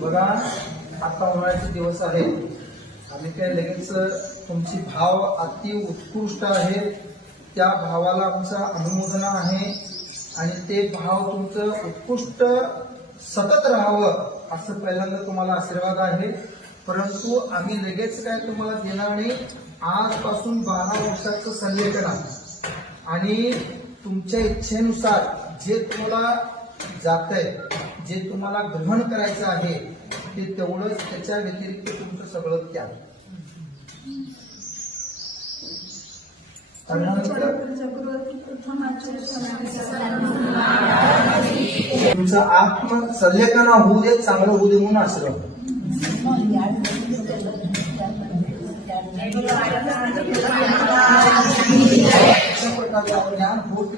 बघा, आता उन्हाळ्याचे दिवस आहेत आणि ते लगेच तुमची भाव अति उत्कृष्ट आहे. त्या भावाला आमचा अनुमोदना आहे आणि ते भाव तुमचं उत्कृष्ट सतत राहावं असं पहिल्यांदा तुम्हाला आशीर्वाद आहे. परंतु आम्ही लगेच काय तुम्हाला देणार नाही. आजपासून 12 वर्षाचं संलेखन आहे आणि तुमच्या इच्छेनुसार जे तुम्हाला जातंय, जे तुम्हाला ग्रहण करायचं आहे ते तेवढंच, त्याच्या व्यतिरिक्त तुमचं सगळं त्याग. तुमचं आत्म संलेखन होऊ दे, चांगलं होऊ दे म्हणून आशीर्वाद. अशा प्रकारे ज्ञान होत